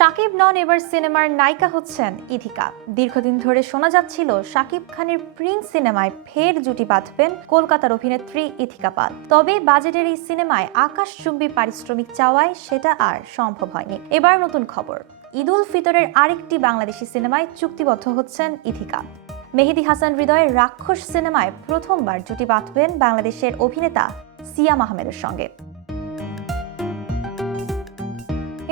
শাকিব নন এবার সিনেমার নায়িকা হচ্ছেন ইথিকা। দীর্ঘদিন ধরে শোনা যাচ্ছিল শাকিব খানের প্রিন্স সিনেমায় ফের জুটি বাঁধবেন কলকাতার অভিনেত্রী ইথিকা পাল। তবে বাজেটের এই সিনেমায় আকাশচুম্বী পারিশ্রমিক চাওয়ায় সেটা আর সম্ভব হয়নি। এবার নতুন খবর, ঈদ উল ফিতরের আরেকটি বাংলাদেশি সিনেমায় চুক্তিবদ্ধ হচ্ছেন ইথিকা। মেহেদী হাসান হৃদয়ের রাক্ষস সিনেমায় প্রথমবার জুটি বাঁধবেন বাংলাদেশের অভিনেতা সিয়াম আহমেদের সঙ্গে।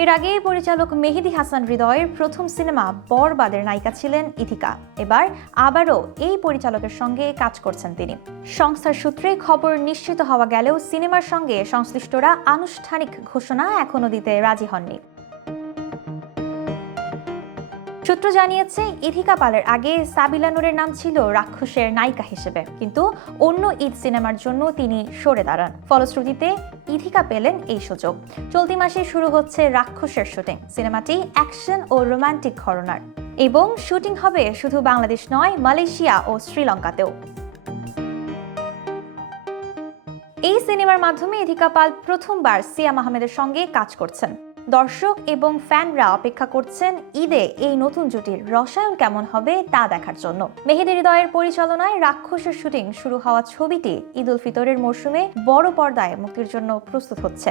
এর আগে পরিচালক মেহেদী হাসান হৃদয়ের প্রথম সিনেমা বরবাদের নায়িকা ছিলেন ইথিকা। এবার আবারও এই পরিচালকের সঙ্গে কাজ করছেন তিনি। সংস্থার সূত্রে খবর নিশ্চিত হওয়া গেলেও সিনেমার সঙ্গে সংশ্লিষ্টরা আনুষ্ঠানিক ঘোষণা এখনও দিতে রাজি হননি। সূত্র জানিয়েছে, ইথিকা পালের আগে সাবিলা নূরের নাম ছিল রাক্ষসের নায়িকা হিসেবে, কিন্তু অন্য ঈদ সিনেমার জন্য তিনি সরে দাঁড়ান। ফলশ্রুতিতে ইথিকা পেলেন এই সুযোগ। চলতি মাসে শুরু হচ্ছে রাক্ষসের শুটিং। সিনেমাটি অ্যাকশন ও রোমান্টিক ঘরানার এবং শুটিং হবে শুধু বাংলাদেশ নয়, মালয়েশিয়া ও শ্রীলঙ্কাতেও। এই সিনেমার মাধ্যমে ইথিকা পাল প্রথমবার সিয়াম আহমেদের সঙ্গে কাজ করছেন। দর্শক এবং ফ্যানরা অপেক্ষা করছেন ঈদে এই নতুন জুটির রসায়ন কেমন হবে তা দেখার জন্য। মেহেদী হৃদয়ের পরিচালনায় রাক্ষসের শুটিং শুরু হওয়া ছবিটি ঈদ উল ফিতরের মরশুমে বড় পর্দায় মুক্তির জন্য প্রস্তুত হচ্ছে।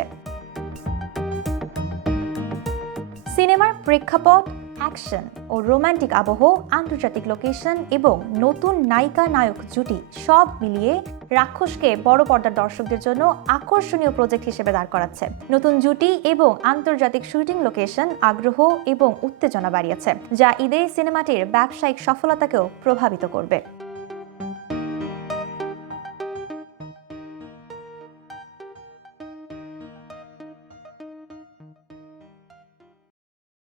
সিনেমার প্রেক্ষাপট, অ্যাকশন ও রোমান্টিক আবহ, আন্তর্জাতিক লোকেশন এবং নতুন নায়িকা নায়ক জুটি সব মিলিয়ে রাক্ষসকে বড় পর্দার দর্শকদের জন্য আকর্ষণীয় প্রজেক্ট হিসেবে দাঁড় করাচ্ছে। নতুন জুটি এবং আন্তর্জাতিক শুটিং লোকেশন আগ্রহ এবং উত্তেজনা বাড়িয়েছে, যা ঈদে সিনেমাটির ব্যবসায়িক সফলতাকেও প্রভাবিত করবে।